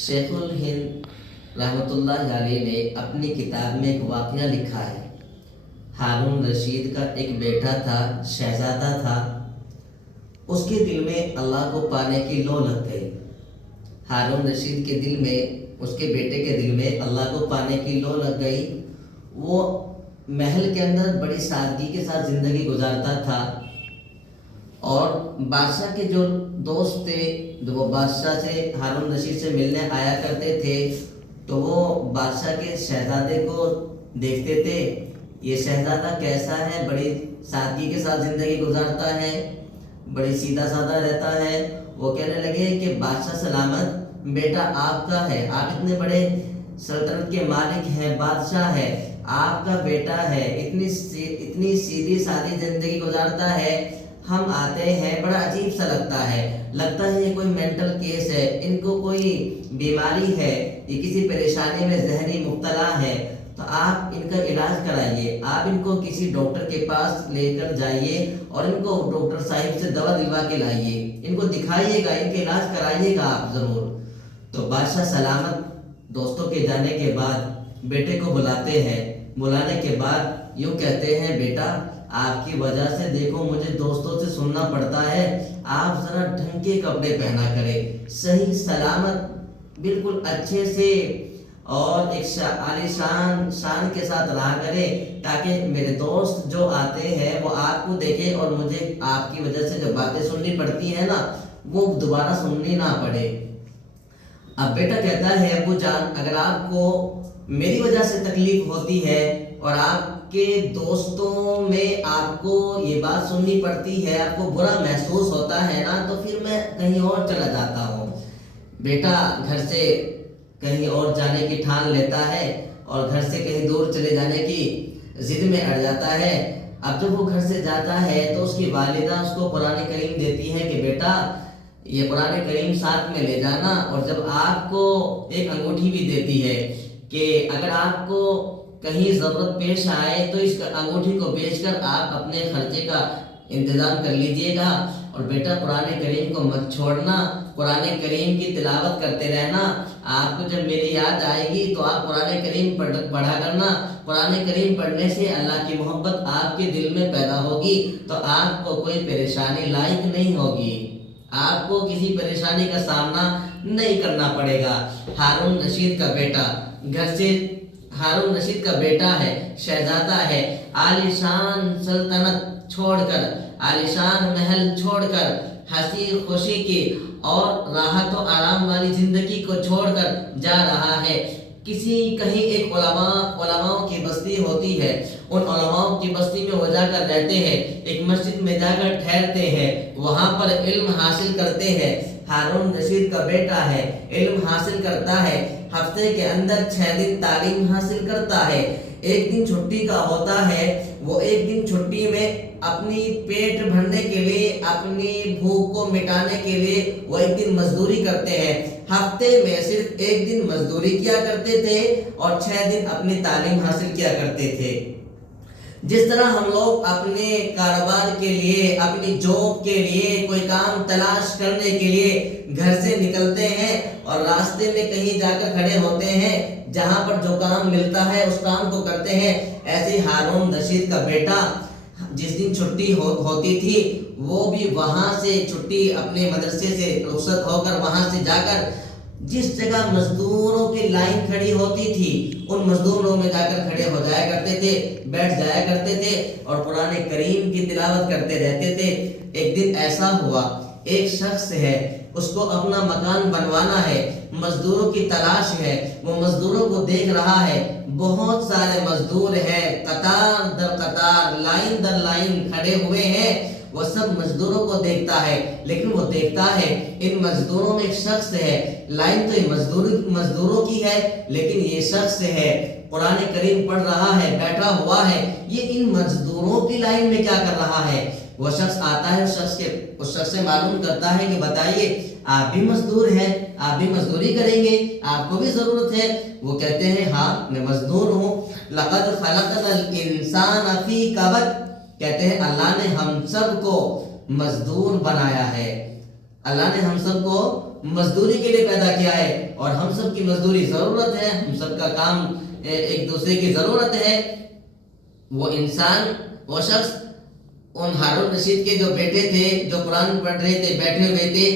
شیخ الہند رحمۃ اللہ علیہ نے اپنی کتاب میں ایک واقعہ لکھا ہے۔ ہارون رشید کا ایک بیٹا تھا، شہزادہ تھا۔ اس کے دل میں اللہ کو پانے کی لو لگ گئی۔ ہارون رشید کے دل میں، اس کے بیٹے کے دل میں اللہ کو پانے کی لو لگ گئی۔ وہ محل کے اندر بڑی سادگی کے ساتھ زندگی گزارتا تھا، اور بادشاہ کے جو دوست تھے، جو وہ بادشاہ سے، ہارون رشید سے ملنے آیا کرتے تھے، تو وہ بادشاہ کے شہزادے کو دیکھتے تھے، یہ شہزادہ کیسا ہے، بڑی سادگی کے ساتھ زندگی گزارتا ہے، بڑی سیدھا سادہ رہتا ہے۔ وہ کہنے لگے کہ بادشاہ سلامت، بیٹا آپ کا ہے، آپ اتنے بڑے سلطنت کے مالک ہیں، بادشاہ ہے، آپ کا بیٹا ہے، اتنی سیدھی سادی زندگی گزارتا ہے۔ ہم آتے ہیں، بڑا عجیب سا لگتا ہے یہ کوئی مینٹل کیس ہے، ان کو کوئی بیماری ہے، یہ کسی پریشانی میں ذہنی مبتلا ہے، تو آپ ان کا علاج کرائیے، آپ ان کو کسی ڈاکٹر کے پاس لے کر جائیے اور ان کو ڈاکٹر صاحب سے دوا دلوا کے لائیے، ان کو دکھائیے گا، ان کے علاج کرائیے گا آپ ضرور۔ تو بادشاہ سلامت دوستوں کے جانے کے بعد بیٹے کو بلاتے ہیں، بلانے کے بعد یوں کہتے ہیں، بیٹا آپ کی وجہ سے دیکھو مجھے دوستوں سے سننا پڑتا ہے، آپ ذرا ڈھنگ کے کپڑے پہنا کرے، صحیح سلامت بالکل اچھے سے اور ایک عالی شان کے ساتھ رہا کرے، تاکہ میرے دوست جو آتے ہیں وہ آپ کو دیکھے اور مجھے آپ کی وجہ سے جو باتیں سننی پڑتی ہیں نا، وہ دوبارہ سننی نہ پڑے۔ اب بیٹا کہتا ہے، ابو جان اگر آپ کو میری وجہ سے تکلیف ہوتی ہے اور آپ کے دوستوں میں آپ کو یہ بات سننی پڑتی ہے، آپ کو برا محسوس ہوتا ہے نا، تو پھر میں کہیں اور چلا جاتا ہوں۔ بیٹا گھر سے کہیں اور جانے کی ٹھان لیتا ہے اور گھر سے کہیں دور چلے جانے کی ضد میں اڑ جاتا ہے۔ اب جب وہ گھر سے جاتا ہے تو اس کی والدہ اس کو قرآن کریم دیتی ہے کہ بیٹا یہ قرآن کریم ساتھ میں لے جانا، اور جب آپ کو ایک انگوٹھی بھی دیتی ہے کہ اگر آپ کو کہیں ضرورت پیش آئے تو اس انگوٹھی کو بیچ کر آپ اپنے خرچے کا انتظام کر لیجئے گا، اور بیٹا قرآن کریم کو مت چھوڑنا، قرآن کریم کی تلاوت کرتے رہنا، آپ کو جب میری یاد آئے گی تو آپ قرآن کریم پڑھا کرنا، قرآن کریم پڑھنے سے اللہ کی محبت آپ کے دل میں پیدا ہوگی، تو آپ کو کوئی پریشانی لاحق نہیں ہوگی، آپ کو کسی پریشانی کا سامنا نہیں کرنا پڑے گا۔ ہارون رشید کا بیٹا ہے، شہزادہ ہے، عالی شان سلطنت چھوڑ کر، عالی شان محل چھوڑ کر، ہنسی خوشی کی اور راحت و آرام والی زندگی کو چھوڑ کر جا رہا ہے۔ کہیں ایک علماء کی بستی ہوتی ہے، ان علماء کی بستی میں وہ جا کر رہتے ہیں، ایک مسجد میں جا کر ٹھہرتے ہیں، وہاں پر علم حاصل کرتے ہیں۔ ہارون رشید کا بیٹا ہے، علم حاصل کرتا ہے، ہفتے کے اندر 6 دن تعلیم حاصل کرتا ہے۔ ایک دن چھٹی کا ہوتا ہے، وہ ایک دن چھٹی میں اپنی پیٹ بھرنے کے لیے، اپنی بھوک کو مٹانے کے لیے وہ ایک دن مزدوری کرتے ہیں۔ ہفتے میں صرف ایک دن مزدوری کیا کرتے تھے اور 6 دن اپنی تعلیم حاصل کیا کرتے تھے۔ جس طرح ہم لوگ اپنے کاروبار کے لیے، اپنی جاب کے لیے، کوئی کام تلاش کرنے کے لیے گھر سے نکلتے ہیں اور راستے میں کہیں جا کر کھڑے ہوتے ہیں، جہاں پر جو کام ملتا ہے اس کام کو کرتے ہیں، ایسے ہارون رشید کا بیٹا جس دن چھٹی ہوتی تھی وہ بھی وہاں سے چھٹی اپنے مدرسے سے رخصت ہو کر وہاں سے جا کر جس جگہ مزدوروں کی لائن کھڑی ہوتی تھی ان مزدوروں میں جا کر کھڑے ہو جایا کرتے تھے، بیٹھ جایا کرتے تھے اور قرآن کریم کی تلاوت کرتے رہتے تھے۔ ایک دن ایسا ہوا، ایک شخص ہے، اس کو اپنا مکان بنوانا ہے، مزدوروں کی تلاش ہے، وہ مزدوروں کو دیکھ رہا ہے، بہت سارے مزدور ہیں، قطار در قطار، لائن در لائن کھڑے ہوئے ہیں، وہ سب مزدوروں کو دیکھتا ہے، لیکن وہ دیکھتا ہے ان مزدوروں میں ایک شخص ہے، لائن تو مزدوروں کی ہے، لیکن یہ شخص ہے قرآن کریم پڑھ رہا ہے، بیٹھا ہوا ہے، یہ ان مزدوروں کی لائن میں کیا کر رہا ہے؟ وہ شخص آتا ہے، اس شخص سے معلوم کرتا ہے کہ بتائیے آپ بھی مزدور ہیں، آپ بھی مزدوری کریں گے، آپ کو بھی ضرورت ہے؟ وہ کہتے ہیں ہاں میں مزدور ہوں۔ لقد خلقنا الانسان فی کبد، کہتے ہیں اللہ نے ہم سب کو مزدور بنایا ہے۔ اللہ نے ہم سب کو مزدوری کے لیے پیدا کیا ہے اور ہم سب کی مزدوری ضرورت ہے، ہم سب کا کام ایک دوسرے کی ضرورت ہے۔ وہ انسان، وہ شخص ان ہارون رشید کے جو بیٹے تھے، جو قرآن پڑھ رہے تھے، بیٹھے ہوئے تھے،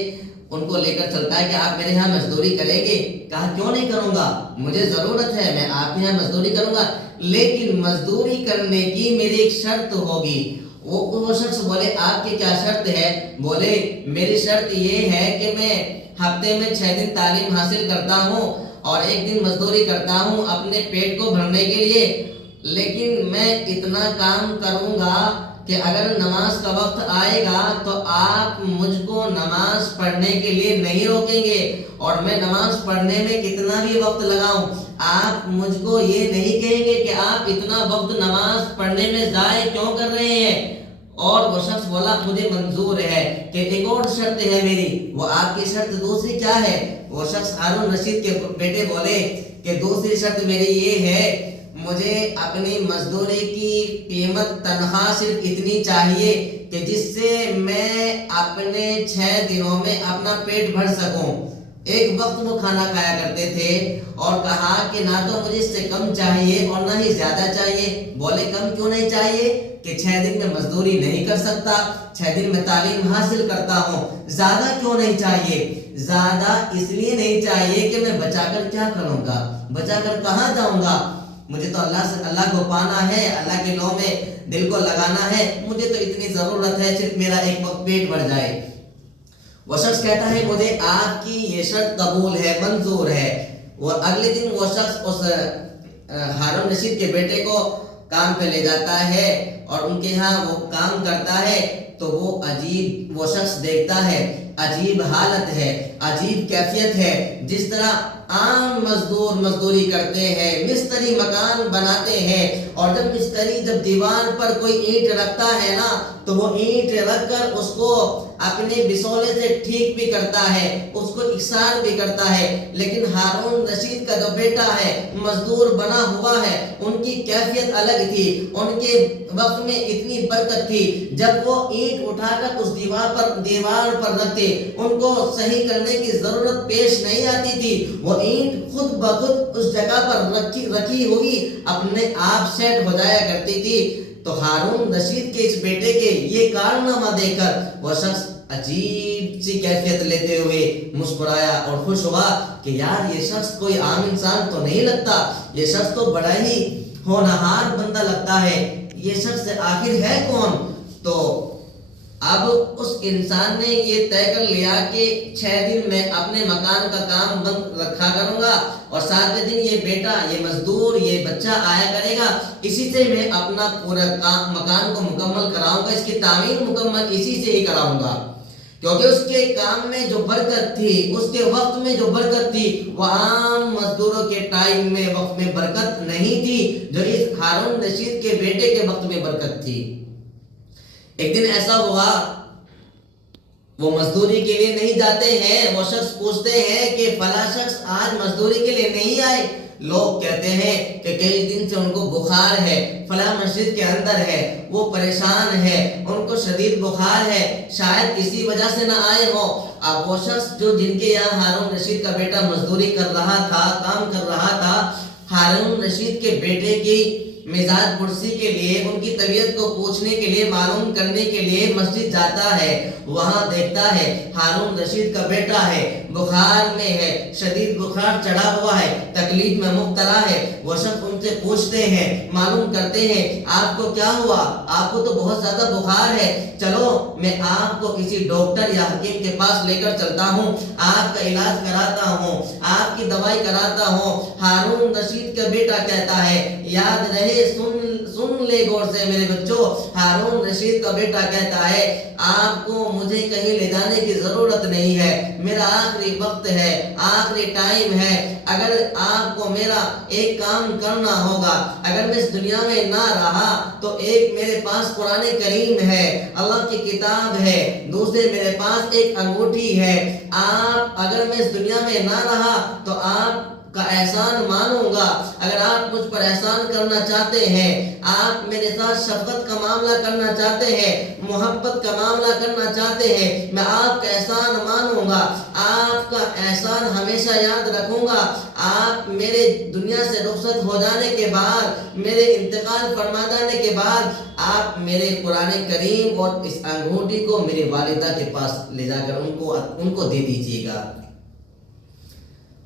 ان کو لے کر چلتا ہے کہ آپ میرے یہاں مزدوری کریں گے؟ کہا کیوں نہیں کروں گا، مجھے ضرورت ہے، میں آپ کے یہاں مزدوری کروں گا، لیکن مزدوری کرنے کی میری ایک شرط ہوگی۔ وہ شخص بولے آپ کی کیا شرط ہے؟ بولے میری شرط یہ ہے کہ میں ہفتے میں 6 دن تعلیم حاصل کرتا ہوں اور 1 دن مزدوری کرتا ہوں اپنے پیٹ کو بھرنے کے لیے، لیکن میں اتنا کام کروں گا کہ اگر نماز کا وقت آئے گا تو آپ مجھ کو نماز پڑھنے کے لیے نہیں روکیں گے، اور میں نماز پڑھنے میں کتنا بھی وقت لگاؤں آپ مجھ کو یہ نہیں کہیں گے کہ آپ اتنا وقت نماز پڑھنے میں ضائع کیوں کر رہے ہیں۔ اور وہ شخص بولا مجھے منظور ہے کہ ایک اور شرط ہے میری۔ وہ آپ کی شرط دوسری کیا ہے؟ وہ شخص ہارون رشید کے بیٹے بولے کہ دوسری شرط میری یہ ہے، مجھے اپنی مزدوری کی قیمت تنخواہ صرف اتنی چاہیے کہ جس سے میں اپنے 6 دنوں میں اپنا پیٹ بھر سکوں۔ ایک وقت وہ کھانا کھایا کرتے تھے اور کہا کہ نہ تو مجھے اس سے کم چاہیے اور نہ ہی زیادہ چاہیے۔ بولے کم کیوں نہیں چاہیے؟ کہ 6 دن میں مزدوری نہیں کر سکتا، 6 دن میں تعلیم حاصل کرتا ہوں۔ زیادہ کیوں نہیں چاہیے؟ زیادہ اس لیے نہیں چاہیے کہ میں بچا کر کیا کروں گا، بچا کر کہاں جاؤں گا؟ مجھے تو اللہ کو پانا ہے، اللہ کے نام میں دل کو لگانا ہے، مجھے تو اتنی ضرورت ہے صرف میرا ایک وقت پیٹ بھر جائے۔ وہ شخص کہتا ہے مجھے آپ کی یہ شرط قبول ہے، منظور ہے۔ وہ اگلے دن وہ شخص اس ہارون رشید کے بیٹے کو کام پہ لے جاتا ہے اور ان کے ہاں وہ کام کرتا ہے تو وہ شخص دیکھتا ہے عجیب حالت ہے، عجیب کیفیت ہے۔ جس طرح عام مزدور مزدوری کرتے ہیں، مستری مکان بناتے ہیں، اور جب مستری دیوار پر کوئی اینٹ رکھتا ہے نا تو وہ اینٹ رکھ کر اس کو اپنے بسولے سے ٹھیک بھی کرتا ہے، اس کو اکسار بھی کرتا ہے، لیکن ہارون رشید کا جو بیٹا ہے مزدور بنا ہوا ہے، ان کی کیفیت الگ تھی، ان کے وقت میں اتنی برکت تھی، جب وہ اینٹ اٹھا کر اس دیوار پر رکھتے ان کو صحیح کرنے کی ضرورت پیش نہیں آتی تھی، وہ اینٹ خود بخود اس جگہ پر رکھی ہوئی اپنے آپ سیٹ ہو جایا کرتی تھی۔ تو ہارون رشید کے اس بیٹے کے یہ کارنامہ دیکھ کر وہ شخص عجیب سی کیفیت لیتے ہوئے مسکرایا اور خوش ہوا کہ یار یہ شخص کوئی عام انسان تو نہیں لگتا، یہ شخص تو بڑا ہی ہونہار بندہ لگتا ہے، یہ شخص آخر ہے کون؟ تو اب اس انسان نے یہ طے کر لیا کہ 6 دن میں اپنے مکان کا کام بند رکھا کروں گا اور 7ویں دن یہ بیٹا، یہ مزدور، یہ بچہ آیا کرے گا، اسی سے میں اپنا پورا مکان کو مکمل کراؤں گا، اس کی تعمیر مکمل اسی سے ہی کراؤں گا، کیونکہ اس کے کام میں جو برکت تھی، اس کے وقت میں جو برکت تھی وہ عام مزدوروں کے ٹائم میں وقت میں برکت نہیں تھی جو اس ہارون رشید کے بیٹے کے وقت میں برکت تھی۔ ایک دن ایسا ہوا وہ مزدوری کے لیے نہیں جاتے ہیں، وہ شخص پوچھتے ہیں کہ فلاں شخص آج مزدوری کے لیے نہیں آئے۔ لوگ کہتے ہیں کہ کئی دن سے ان کو بخار ہے، فلاں مسجد کے اندر ہے، وہ پریشان ہے، ان کو شدید بخار ہے، شاید اسی وجہ سے نہ آئے ہو۔ اب وہ شخص جو جن کے یہاں ہارون رشید کا بیٹا مزدوری کر رہا تھا، کام کر رہا تھا، ہارون رشید کے بیٹے کی مزاج پرسی کے لیے، ان کی طبیعت کو پوچھنے کے لیے، معلوم کرنے کے لیے مسجد جاتا ہے، وہاں دیکھتا ہے ہارون رشید کا بیٹا ہے، بخار میں ہے، شدید بخار چڑھا ہوا ہے، تکلیف میں مبتلا ہے۔ وہ شخص ان سے پوچھتے ہیں، معلوم کرتے ہیں آپ کو کیا ہوا، آپ کو تو بہت زیادہ بخار ہے، چلو میں آپ کو کسی ڈاکٹر یا حکیم کے پاس لے کر چلتا ہوں، آپ کا علاج کراتا ہوں، آپ کی دوائی کراتا ہوں۔ ہارون رشید کا بیٹا کہتا ہے، یاد رہے، سن لے غور سے میرے بچوں، ہارون رشید کا بیٹا کہتا ہے آپ کو مجھے کہیں لے جانے کی ضرورت نہیں ہے، میرا آخری وقت ہے، آخری ٹائم ہے، اگر آپ کو میرا ایک کام کرنا ہوگا، اگر میں اس دنیا میں نہ رہا تو ایک میرے پاس قرآن کریم ہے، اللہ کی کتاب ہے، دوسرے میرے پاس ایک انگوٹھی ہے، آپ اگر میں اس دنیا میں نہ رہا تو آپ کا احسان مانوں گا۔ اگر آپ مجھ پر احسان کرنا چاہتے ہیں، آپ میرے ساتھ شفقت کا معاملہ کرنا چاہتے ہیں، محبت کا معاملہ کرنا چاہتے ہیں، میں آپ کا احسان مانوں گا، آپ کا احسان ہمیشہ یاد رکھوں گا۔ آپ میرے دنیا سے رخصت ہو جانے کے بعد، میرے انتقال فرما جانے کے بعد، آپ میرے قرآن کریم اور اس انگوٹھی کو میری والدہ کے پاس لے جا کر ان کو دے دیجیے گا۔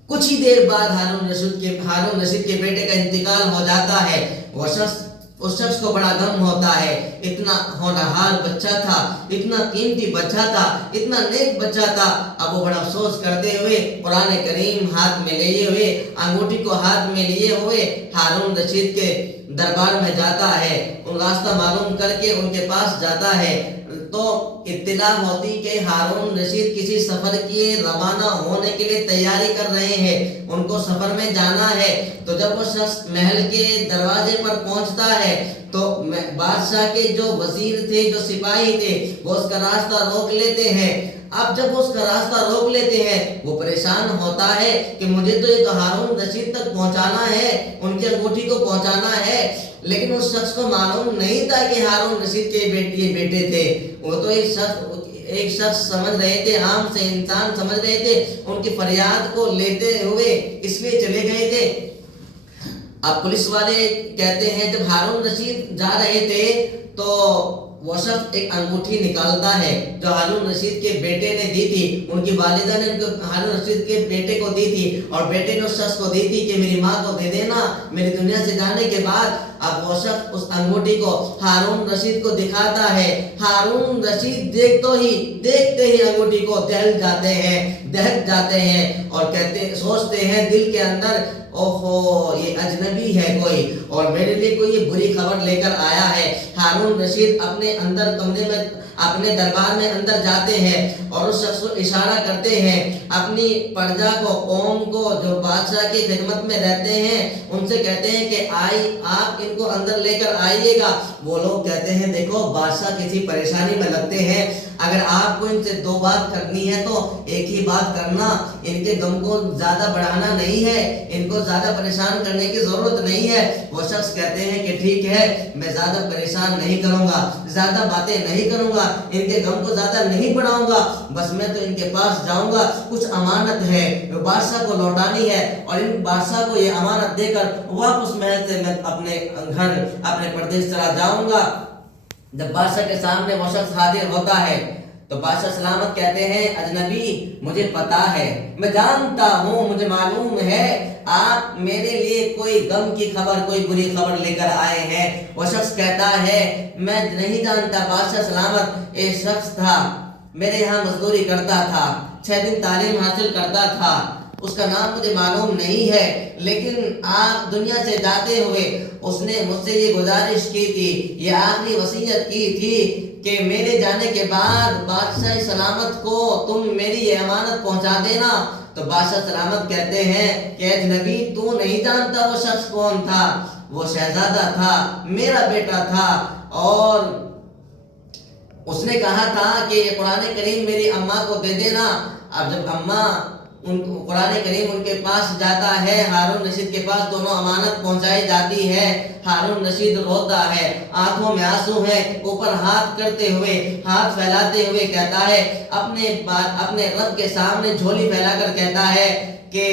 کچھ ہی دیر بعد ہارون رشید کے بیٹے کا انتقال ہو جاتا ہے۔ اس شخص کو بڑا غم ہوتا ہے، اتنا ہونہار بچہ تھا، اتنا قیمتی بچہ تھا، اتنا نیک بچہ تھا۔ اب وہ بڑا افسوس کرتے ہوئے قرآن کریم ہاتھ میں لیے ہوئے، انگوٹھی کو ہاتھ میں لیے ہوئے ہارون رشید کے دربار میں جاتا ہے، ان راستہ معلوم کر کے ان کے پاس جاتا ہے تو اطلاع ہوتی کہ ہارون رشید کسی سفر کے روانہ ہونے کے لیے تیاری کر رہے ہیں، ان کو سفر میں جانا ہے۔ تو جب وہ شخص محل کے دروازے پر پہنچتا ہے تو بادشاہ کے جو وزیر تھے، جو سپاہی تھے، وہ اس کا راستہ روک لیتے ہیں۔ اب جب وہ اس کا راستہ روک لیتے ہیں، وہ پریشان ہوتا ہے کہ مجھے تو یہ تو ہارون رشید تک پہنچانا ہے، ان کی انگوٹھی کو پہنچانا ہے، لیکن اس شخص کو معلوم نہیں تھا کہ ہارون رشید کے یہ بیٹے تھے۔ وہ تو ایک شخص سمجھ رہے تھے، عام سے انسان سمجھ رہے تھے، ان کی فریاد کو لیتے ہوئے اس لیے چلے گئے تھے۔ اب پولیس والے کہتے ہیں جب ہارون رشید جا رہے تھے تو وہ شخص ایک انگوٹھی نکالتا ہے جو ہارون رشید کے بیٹے نے دی تھی، ان کی والدہ نے ہارون رشید کے بیٹے کو دی تھی، اور بیٹے نے اس شخص کو دی تھی کہ میری ماں کو دے دینا میری دنیا سے جانے کے بعد۔ اب وہ شخص اس انگوٹھی کو ہارون رشید کو دکھاتا ہے۔ ہارون رشید دیکھتے ہی انگوٹھی کو دہل جاتے ہیں، دہک جاتے ہیں اور سوچتے ہیں دل کے اندر، اوہو یہ اجنبی ہے کوئی اور میرے لیے کوئی یہ بری خبر لے کر آیا ہے۔ ہارون رشید اپنے اندر کمرے میں، اپنے دربار میں اندر جاتے ہیں اور اس شخص کو اشارہ کرتے ہیں، اپنی پرجا کو، قوم کو جو بادشاہ کی خدمت میں رہتے ہیں ان سے کہتے ہیں کہ آپ ان کو اندر لے کر آئیے گا۔ وہ لوگ کہتے ہیں دیکھو بادشاہ کسی پریشانی میں لگتے ہیں، اگر آپ کو ان سے دو بات کرنی ہے تو ایک ہی بات کرنا، ان کے غم کو زیادہ بڑھانا نہیں ہے، ان کو زیادہ پریشان کرنے کی ضرورت نہیں ہے۔ وہ شخص کہتے ہیں کہ ٹھیک ہے، میں زیادہ پریشان نہیں کروں گا، زیادہ باتیں نہیں کروں گا، ان کے غم کو زیادہ نہیں بڑھاؤں گا، بس میں تو ان کے پاس جاؤں گا، کچھ امانت ہے جو بادشاہ کو لوٹانی ہے، اور ان بادشاہ کو یہ امانت دے کر واپس محل سے میں اپنے گھر، اپنے پردیش چلا جاؤں گا۔ جب بادشاہ کے سامنے وہ شخص حاضر ہوتا ہے تو بادشاہ سلامت کہتے ہیں اجنبی مجھے پتا ہے، میں جانتا ہوں، مجھے معلوم ہے آپ میرے لیے کوئی غم کی خبر، کوئی بری خبر لے کر آئے ہیں۔ وہ شخص کہتا ہے میں نہیں جانتا بادشاہ سلامت، ایک شخص تھا میرے یہاں مزدوری کرتا تھا، 6 دن تعلیم حاصل کرتا تھا، اس کا نام مجھے معلوم نہیں ہے، لیکن آپ دنیا سے جاتے ہوئے اس نے مجھ سے یہ گزارش کی تھی، یہ آخری وصیت کی تھی کہ میرے جانے کے بعد بادشاہ سلامت کو تم میری یہ امانت پہنچا دینا۔ تو بادشاہ سلامت کہتے ہیں کہ اجنبی تو نہیں جانتا وہ شخص کون تھا، وہ شہزادہ تھا، میرا بیٹا تھا، اور اس نے کہا تھا کہ یہ قرآن کریم میری اماں کو دے دینا۔ اب جب اماں قرآن کریم ان کے پاس جاتا ہے، ہارون رشید کے پاس دونوں امانت پہنچائی جاتی ہے، ہارون رشید روتا ہے، آنکھوں میں آنسو ہے، اوپر ہاتھ کرتے ہوئے، ہاتھ پھیلاتے ہوئے کہتا ہے، اپنے رب کے سامنے جھولی پھیلا کر کہتا ہے کہ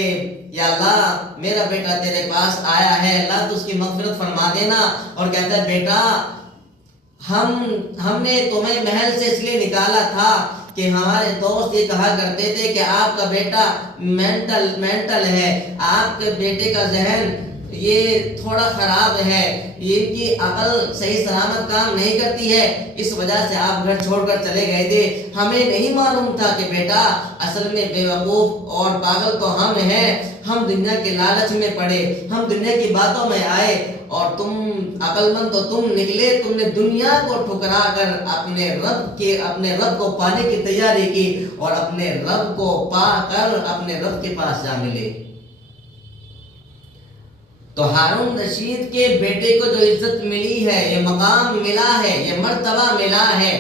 یا اللہ میرا بیٹا تیرے پاس آیا ہے، اللہ تو اس کی مغفرت فرما دینا۔ اور کہتا ہے بیٹا ہم نے تمہیں محل سے اس لیے نکالا تھا کہ ہمارے دوست یہ کہا کرتے تھے کہ آپ کا بیٹا مینٹل ہے، آپ کے بیٹے کا ذہن یہ تھوڑا خراب ہے، ان کی عقل صحیح سلامت کام نہیں کرتی ہے، اس وجہ سے آپ گھر چھوڑ کر چلے گئے تھے۔ ہمیں نہیں معلوم تھا کہ بیٹا اصل میں بے وقوف اور پاگل تو ہم ہیں، ہم دنیا کے لالچ میں پڑے، ہم دنیا کی باتوں میں آئے، اور تم عقل مند تو تم نکلے، تم نے دنیا کو ٹھکرا کر اپنے رب کو پانے کی تیاری کی، اور اپنے رب کو پا کر اپنے رب کے پاس جا ملے۔ تو ہارون رشید کے بیٹے کو جو عزت ملی ہے، یہ مقام ملا ہے، یہ مرتبہ ملا ہے،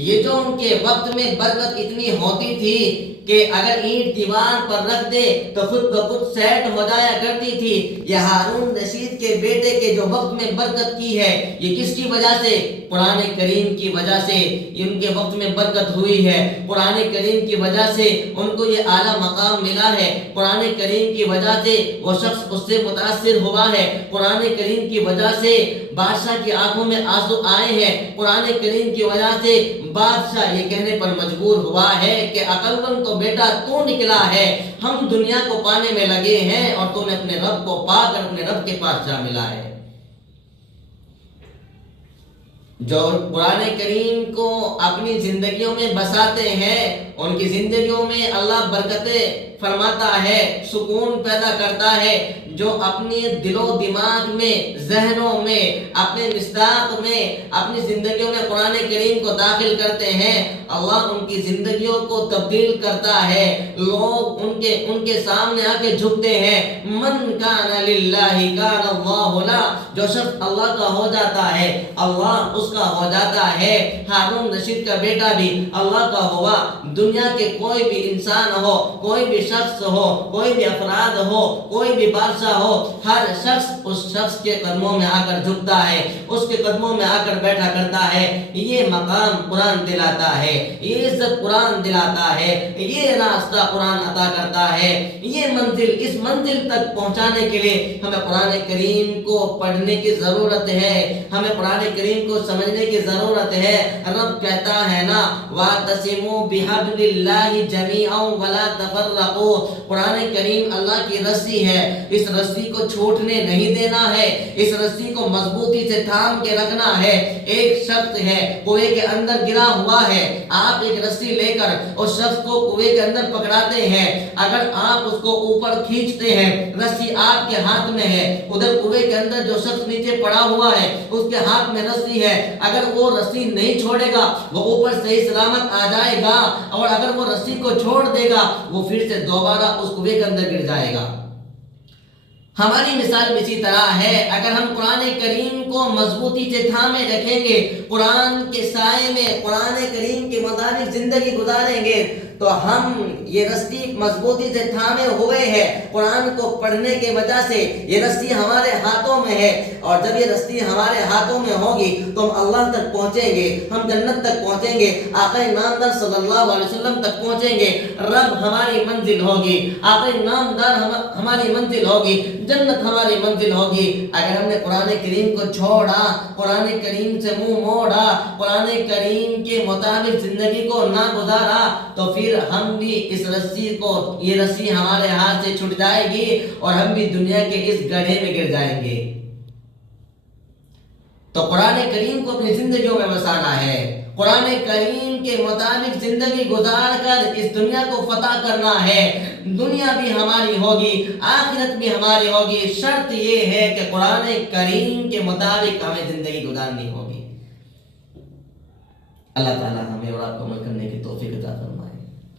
یہ جو ان کے وقت میں برکت اتنی ہوتی تھی کہ اگر اینٹ دیوار پر رکھ دے تو خود بخود سیٹ ہو جایا کرتی تھی۔ یہ ہارون رشید کے بیٹے کے جو وقت میں برکت کی ہے، یہ کس کی وجہ سے؟ قرآن کریم کی وجہ سے ان کے وقت میں برکت ہوئی ہے۔ قرآن کریم کی وجہ سے ان کو یہ اعلیٰ مقام ملا ہے۔ قرآن کریم کی وجہ سے وہ شخص اس سے متاثر ہوا ہے۔ قرآن کریم کی وجہ سے بادشاہ کی آنکھوں میں آنسو آئے ہیں۔ قرآن کریم کی وجہ سے بادشاہ یہ کہنے پر مجبور ہوا ہے کہ عقل مند تو بیٹا تو نکلا ہے، ہم دنیا کو پانے میں لگے ہیں اور تو نے اپنے رب کو پا کر اپنے رب کے پاس جا ملا ہے۔ جو قرآن کریم کو اپنی زندگیوں میں بساتے ہیں ان کی زندگیوں میں اللہ برکتیں فرماتا ہے، سکون پیدا کرتا ہے۔ جو اپنی دل و دماغ میں، ذہنوں میں، اپنے مصداق میں، اپنی زندگیوں میں قرآن کریم کو داخل کرتے ہیں، اللہ ان کی زندگیوں کو تبدیل کرتا ہے۔ لوگ ان کے سامنے آ کے جھکتے ہیں۔ من کان للہ کان اللہ لا، جو شخص اللہ کا ہو جاتا ہے اللہ اس کا ہو جاتا ہے۔ ہارون رشید کا بیٹا بھی اللہ کا ہوا۔ دنیا کے کوئی بھی انسان ہو، کوئی بھی شخص ہو، کوئی بھی افراد ہو، کوئی بھی بادشاہ ہو، ہر شخص اس شخص کے قدموں میں آ کر جھکتا ہے، اس کے قدموں میں آ کر بیٹھا کرتا ہے۔ یہ مقام قرآن دلاتا ہے، یہ عزت قرآن دلاتا ہے، یہ راستہ قرآن عطا کرتا ہے۔ یہ منزل، اس منزل تک پہنچانے کے لیے ہمیں قرآن کریم کو پڑھنے کی ضرورت ہے، ہمیں قرآن کریم کو سمجھنے کی ضرورت ہے۔ رب کہتا ہے نا وَاعْتَصِمُوا بِحَبْلِ اللَّهِ جَمِيعًا وَلَا تَفَرَّقُوا، قرآن کریم اللہ کی رسی ہے، اس رسی کو چھوٹنے نہیں دینا ہے، اس رسی کو مضبوطی سے تھام کے رکھنا ہے۔ ایک شخص ہے کنویں کے اندر گرا ہوا ہے، آپ ایک رسی لے کر اس شخص کو کنویں کے اندر پکڑاتے ہیں، اگر آپ اس کو اوپر کھینچتے ہیں، رسی آپ کے ہاتھ میں ہے، ادھر کنویں کے اندر جو شخص نیچے پڑا ہوا ہے اس کے ہاتھ میں رسی ہے، اگر وہ رسی نہیں چھوڑے گا وہ اوپر صحیح سلامت آ جائے گا، اور اگر وہ رسی کو چھوڑ دے گا وہ پھر سے دوبارہ اس کنویں کے اندر گر جائے گا۔ ہماری مثال اسی طرح ہے، اگر ہم قرآن کریم کو مضبوطی سے تھامے رکھیں گے، قرآن کے سائے میں قرآن کریم کے مطابق زندگی گزاریں گے تو ہم یہ رسی مضبوطی سے تھامے ہوئے ہیں۔ قرآن کو پڑھنے کی وجہ سے یہ رسی ہمارے ہاتھوں میں ہے، اور جب یہ رسی ہمارے ہاتھوں میں ہوگی تو ہم اللہ تک پہنچیں گے، ہم جنت تک پہنچیں گے، آقا نامدار صلی اللہ علیہ وسلم تک پہنچیں گے، رب ہماری منزل ہوگی، آقا نامدار ہماری منزل ہوگی، جنت ہماری منزل ہوگی۔ اگر ہم نے قرآن کریم کو چھوڑا، قرآن کریم سے منہ موڑا، قرآن کریم کے مطابق زندگی کو نہ گزارا تو پھر ہم بھی اس رسی کو، یہ رسی ہمارے ہاتھ سے چھٹ جائے گی اور ہم بھی دنیا کے اس گڑھے میں گر جائیں گے۔ تو قرآن کریم کو اپنی زندگیوں میں بسانا ہے، قرآن کریم کے مطابق زندگی گزار کر اس دنیا کو فتح کرنا ہے۔ دنیا بھی ہماری ہوگی، آخرت بھی ہماری ہوگی، شرط یہ ہے کہ قرآن کریم کے مطابق ہمیں زندگی گزارنی ہوگی۔ اللہ تعالی ہمیں اور آپ کو عمل کرنے کی توفیق عطا فرمائے۔